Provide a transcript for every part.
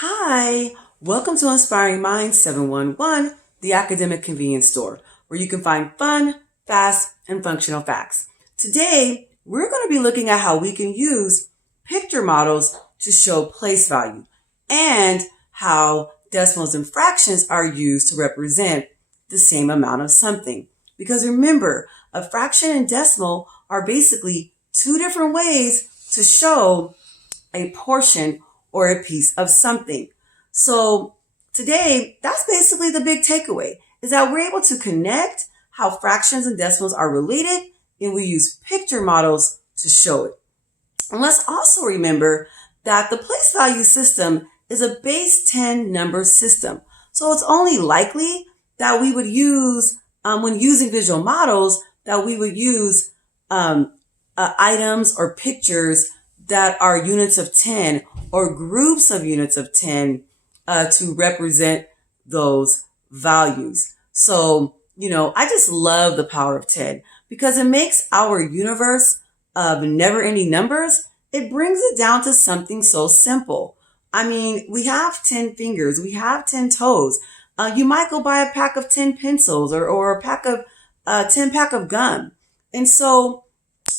Hi, welcome to Inspiring Minds 711, the academic convenience store, where you can find fun, fast, and functional facts. Today, we're going to be looking at how we can use picture models to show place value and how decimals and fractions are used to represent the same amount of something. Because remember, a fraction and decimal are basically two different ways to show a portion or a piece of something. So today, that's basically the big takeaway, is that we're able to connect how fractions and decimals are related, and we use picture models to show it. And let's also remember that the place value system is a base 10 number system. So it's only likely that we would use, when using visual models, that we would use items or pictures that are units of 10 or groups of units of 10 to represent those values. So, I just love the power of 10 because it makes our universe of never-ending numbers, it brings it down to something so simple. I mean, we have 10 fingers, we have 10 toes. You might go buy a pack of 10 pencils or a pack of 10 pack of gum. And so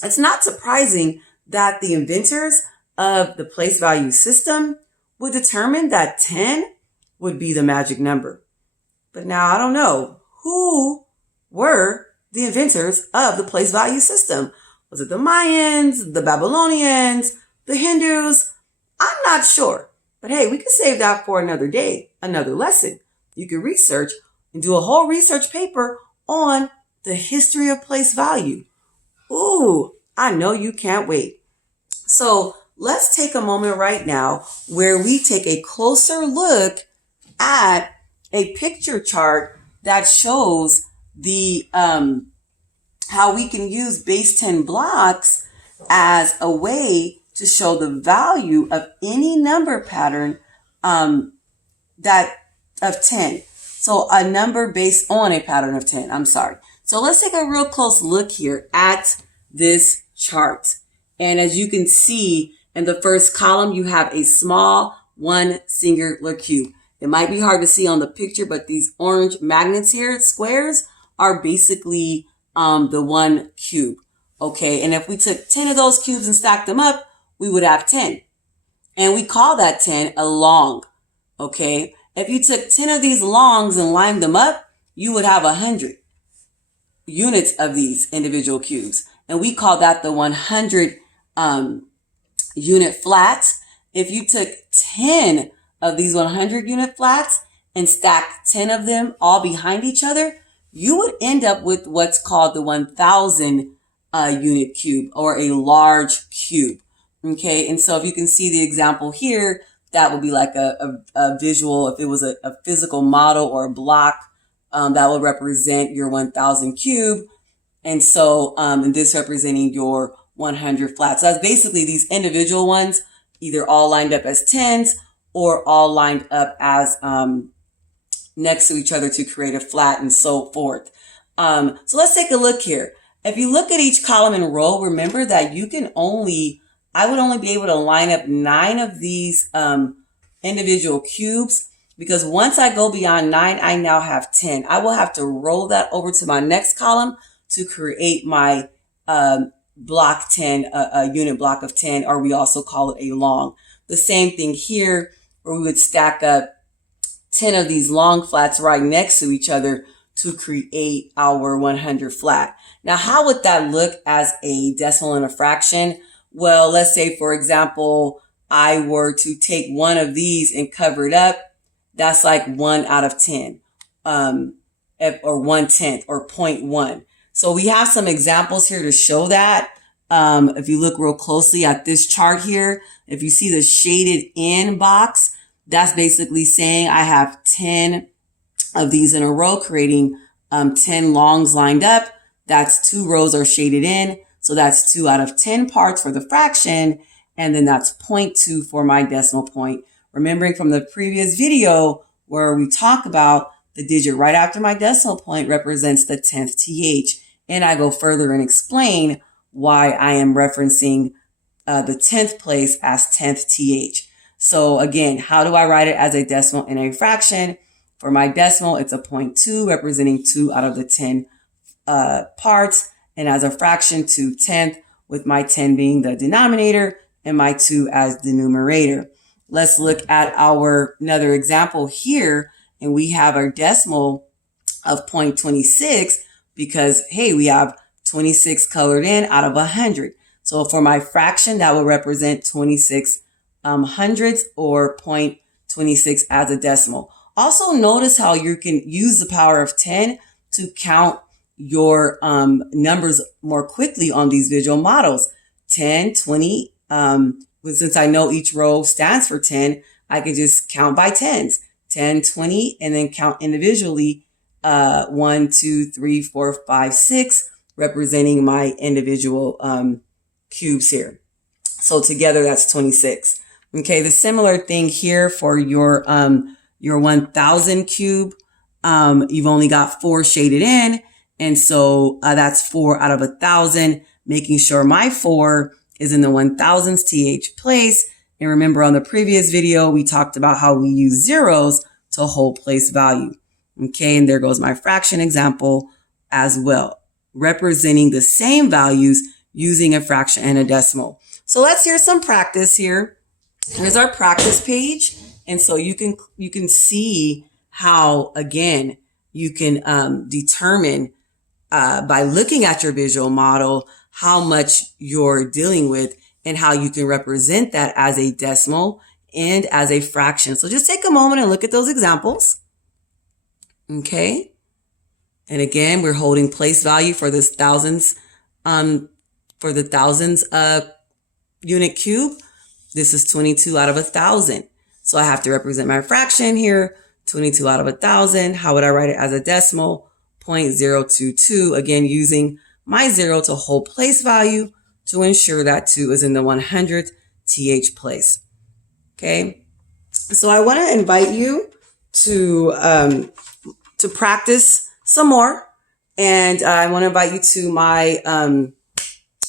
it's not surprising that the inventors of the place value system would determine that 10 would be the magic number. But now I don't know, who were the inventors of the place value system? Was it the Mayans, the Babylonians, the Hindus? I'm not sure. But hey, we could save that for another day, another lesson. You could research and do a whole research paper on the history of place value. Ooh, I know you can't wait. So let's take a moment right now where we take a closer look at a picture chart that shows the how we can use base 10 blocks as a way to show the value of any number pattern that of 10. So a number based on a pattern of 10. I'm sorry. So let's take a real close look here at this chart. And as you can see in the first column, you have a small one singular cube. It might be hard to see on the picture, but these orange magnets here, squares, are basically the one cube. Okay, and if we took 10 of those cubes and stacked them up, we would have 10. And we call that 10 a long. Okay, if you took 10 of these longs and lined them up, you would have 100 units of these individual cubes. And we call that the 100 unit flats. If you took 10 of these 100 unit flats and stacked 10 of them all behind each other, you would end up with what's called the 1000 unit cube, or a large cube. Okay, and so if you can see the example here, that would be like a visual, if it was a physical model or a block, that would represent your 1000 cube. And so, and this representing your 100 flats. So that's basically these individual ones, either all lined up as 10s or all lined up as next to each other to create a flat, and so forth. So let's take a look here. If you look at each column and row, remember that I would only be able to line up 9 of these individual cubes, because once I go beyond 9, I now have 10. I will have to roll that over to my next column to create my block 10, a unit block of 10, or we also call it a long. The same thing here, where we would stack up 10 of these long flats right next to each other to create our 100 flat. Now, how would that look as a decimal and a fraction? Well, let's say, for example, I were to take one of these and cover it up. That's like 1 out of 10, or 1/10, or 0.1. So we have some examples here to show that. If you look real closely at this chart here, if you see the shaded in box, that's basically saying I have 10 of these in a row, creating 10 longs lined up. That's 2 rows are shaded in. So that's 2 out of 10 parts for the fraction. And then that's 0.2 for my decimal point. Remembering from the previous video where we talk about the digit right after my decimal point represents the 10th TH. And I go further and explain why I am referencing the 10th place as 10th TH. So again, how do I write it as a decimal and a fraction? For my decimal, it's a 0.2 representing 2 out of the 10 parts. And as a fraction, 2/10, with my 10 being the denominator and my 2 as the numerator. Let's look at another example here. And we have our decimal of 0.26 because, hey, we have 26 colored in out of 100. So for my fraction, that will represent 26 hundredths or 0.26 as a decimal. Also notice how you can use the power of 10 to count your numbers more quickly on these visual models. 10, 20, since I know each row stands for 10, I can just count by tens. 10, 20, and then count individually 1, 2, 3, 4, 5, 6, representing my individual cubes here. So together that's 26. Okay, the similar thing here for your 1000 cube. You've only got 4 shaded in. And so that's 4 out of 1,000, making sure my 4 is in the 1000s TH place. And remember on the previous video, we talked about how we use zeros to whole place value. Okay, and there goes my fraction example as well, representing the same values using a fraction and a decimal. So let's hear some practice here. Here's our practice page. And so you can see how, again, you can determine by looking at your visual model how much you're dealing with and how you can represent that as a decimal and as a fraction. So just take a moment and look at those examples. Okay. And again, we're holding place value for this thousands, for the thousands unit cube. This is 22 out of 1,000. So I have to represent my fraction here, 22 out of 1,000. How would I write it as a decimal? 0.022, again, using my 0 to whole place value to ensure that 2 is in the 100th TH place. Okay, so I want to invite you to practice some more, and I want to invite you to my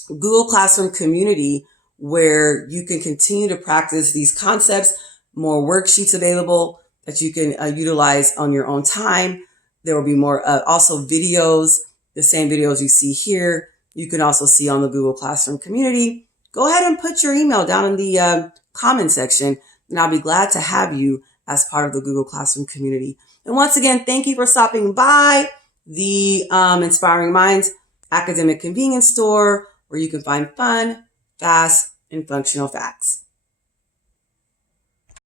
Google Classroom community where you can continue to practice these concepts, more worksheets available that you can utilize on your own time. There will be more also videos, the same videos you see here. You can also see on the Google Classroom community. Go ahead and put your email down in the comment section, and I'll be glad to have you as part of the Google Classroom community. And once again, thank you for stopping by the Inspiring Minds Academic Convenience Store, where you can find fun, fast, and functional facts.